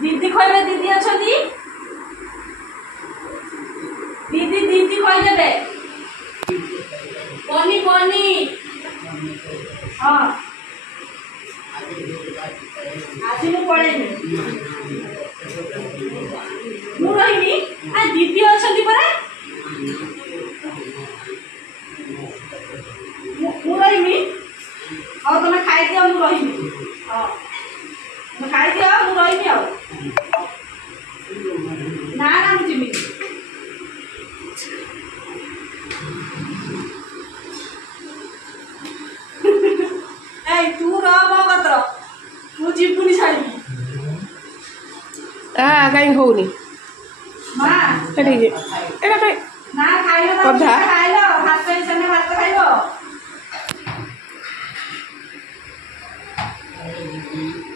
दीदी कहबे दीदी अच्छा दीदी दीदी कह देबे बनी बनी हाँ आज मु पढ़ेनी मु रही आ दीदी अच्छा परा मु रही हाँ तुम खाई दिया मु रही हाँ तुम खाई दिया मु रही ना ना मुझे तू रत्र तू जीवनी छाड़ी कहीं होनी माँ ना खाइलो खाइलो भात हिसाब भात खाइलो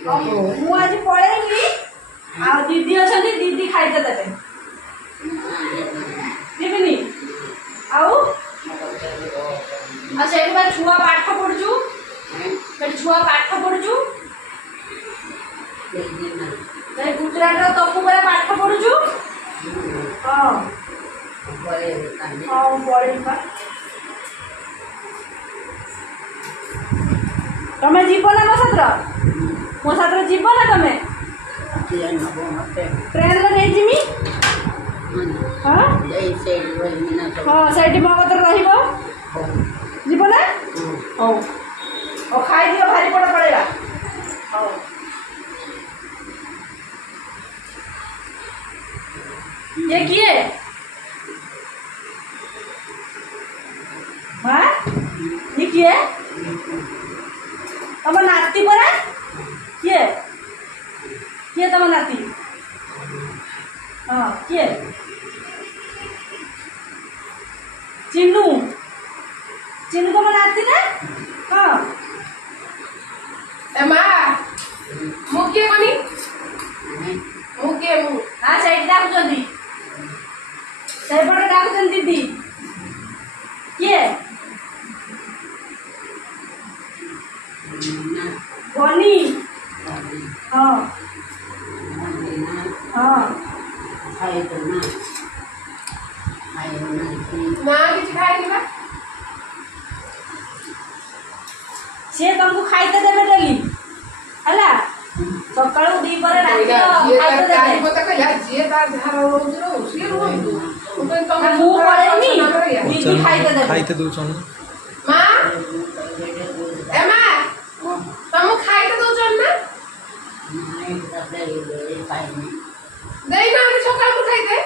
मु आज पढ़ेगी आ दीदी अच्छा दीदी खाइते देवे देविनी आउ अच्छा एक बार छुआ पाठ पढ़ुचु छुआ पाठ पढ़ुचु गुजरात तपु बेला पाठ पढ़ुचु हाँ हाँ पढ़ी तमें जीव ना मो साथ जीव ना तमें ट्रेन रे नहीं जिमी हाँ हाँ से मो कतर रहिबो जीव ना ओ खाई दियो भारी पड़ पड़ेगा ये किए हाँ ये किए तम नाती परा किए किए तम नाती हाँ किए चिन्नू चिन्नू तम नाती ना हाँ मुके बनी मुके मु हाँ सही डाकुचंदी सही पटे डाकुचंदी दीदी किए बनी हाँ हाँ ना किसी खाएगा से तुमको खाइते देबे डेली हला सकाळू दी परे राती खाइते देबे पता का यार जे तार धार रोज रो से रोज मु पड़ेनी दीदी खाइते दउछन मां ए मां तुम खाइते दउछन ना देई ना रे सकाळ को खाइते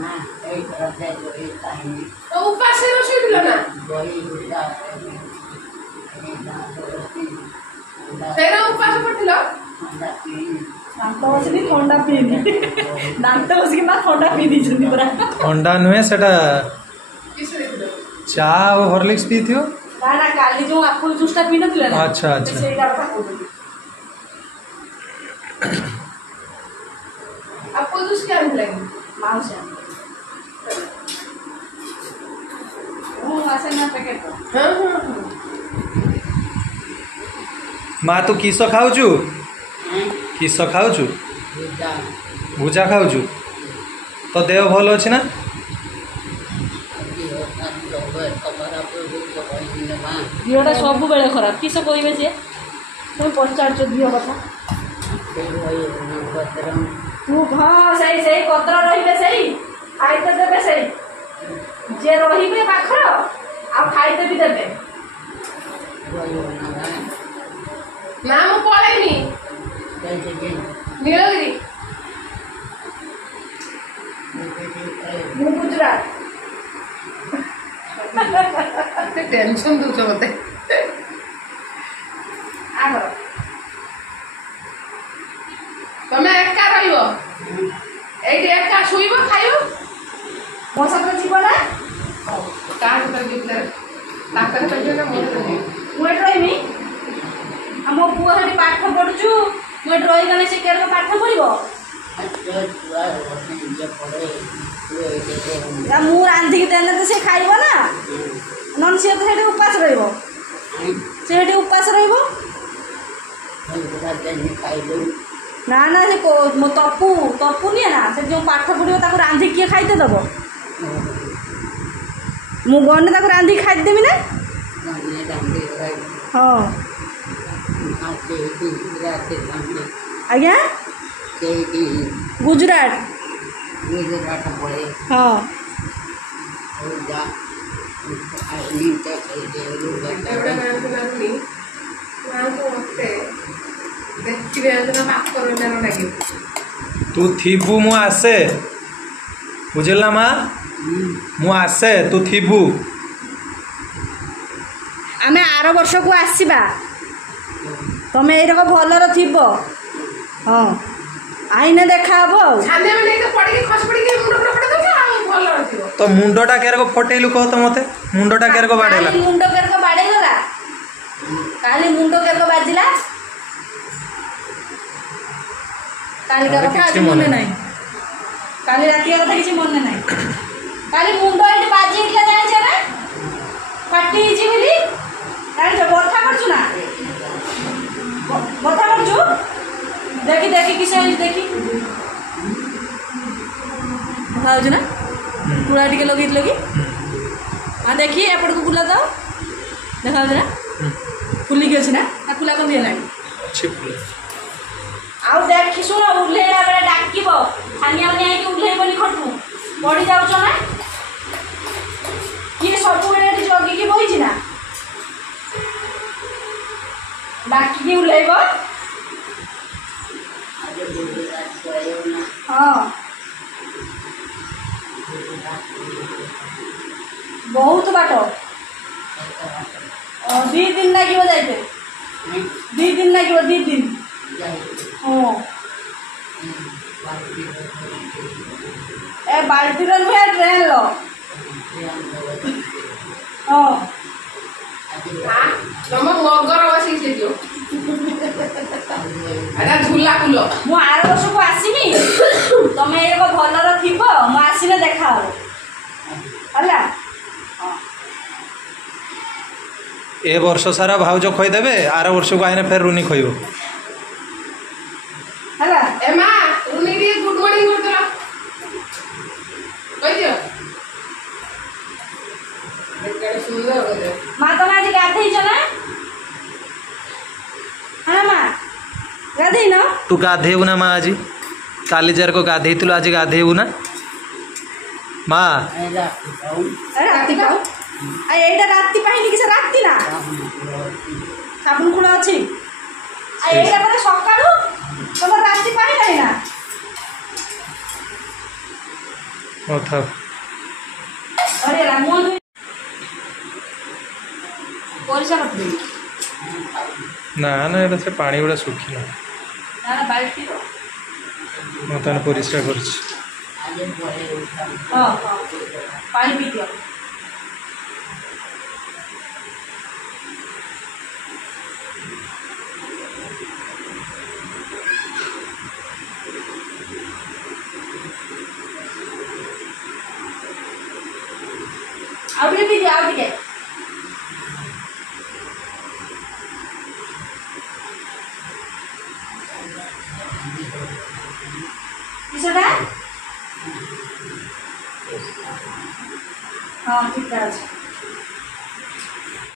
ना ए तरफ दे तो उपास से रोज दिलो ना तेरा उपास पड़थिलो दांत बसि ठंडा पी दी दांत बसि ना ठंडा पी दी जंदी पूरा ठंडा नुहे सेटा किसे देखिलो चा और हॉर्लिक्स पी थियो ना ना काली जो एप्पल जूस ता पी नथिले ना अच्छा अच्छा सेटा कथा कहू आपको जूस क्या मिलेगा माउसा वो आसे ना पैकेट हां हां माँ तू किस खाऊचु किस खाऊचु भुजा खाऊचु तो देह भल अच्छी ना दिहटा सब बेले खराब किस कहबे जे तुम पचार दिह कथा तू हाँ सही सही कतर रही सही खाइते देवे सही जे रही पाखर आ खाइते भी देवे ना मु पळेनी नीलगिरी मु गुजरात टेंशन दूच मते आग तमे एका रहिबो एठी एका सुइबो खाइबो मो साथ जीव ना का कर दिले ताकर पजे ना मोर मु रही मो पुआ हटी पाठ पढ़ुचु मु रही गले से केर पाठ पढ़िबो मु रांधिक देने तो से खाइब ना नन सी तो उपास रही ना ना से मो तपु तपु नहीं ना से जो पाठ पढ़ियो ताको रांधि किए खाइते दबो मु गने ताको रांधि खाइ देबी ना हां आज्ञा गुजरात हाँ तू थीबू मु आसे बुझला माँ मु आसे तू थीबू आमे आर वर्ष को आसीबा तमे एरक भलर थिबो हाँ आईने देखा हबो तो मुंडटा केरक फटेलु कह तो मते मुंडटा केरक बाडेला मुंड केरक बाडेला काली मुंड केरक बाजिला काली का कथा आज मने नाही काली राती का कथा किछि मने नाही काली मुंड एटी बाजी इतला जानि छ ना फाटी छि बोली जानि छ बथा करछु ना बथा करछु देखी देखी किसे देखी खाऊ ना तुला टिके लगे लगी हाँ देखिए एपट को बुला दो देखा ना फुलिक अच्छी ना खुला कम दिए आउ देख शुण उल्लेला बेले डाक छानिया मैंने उल्ले बोली खटू पड़ी जाऊच ना किए सब जगिकी बही ना डाकिकी उल्लेब हाँ बहुत बाट 2 दिन लगे जाइते 2 दिन लगे 2 दिन हाँ ए बाल्टी नुहे ट्रेन लो हाँ तुम मगर बसी झूला कुल मु आर वर्ष को आसमी तमे एक भलर थिबो मु आसीने देखा हला ए वर्ष सारा भाउज खोदेबे आर वर्ष को आईने फेर रुनी खोइबो हला ए मा रुनी दी गुड मॉर्निंग करतला कहि दियो बेकार सुंदर होले मा तमे आज गाधै छ ना हां मा गाधै न तू गाधेबू ना माँ आज काली जार को गाधेइतलु आज गाधेबू ना माँ राति पाऊ आ एटा राति पाइनी कि से राति ना साबुन खुला अछि आ एटा पर सकाळू तम राति पाइ नाही ना ओथा अरे रामोन परिसा कर दे ना ना एटा से पानी गुडा सुखिला ना ना बाल्टी रो मतान परिस्रा करछ हां हां पानी पी दियो आउटे पी दियो आउटे किसटा हाँ ठीक है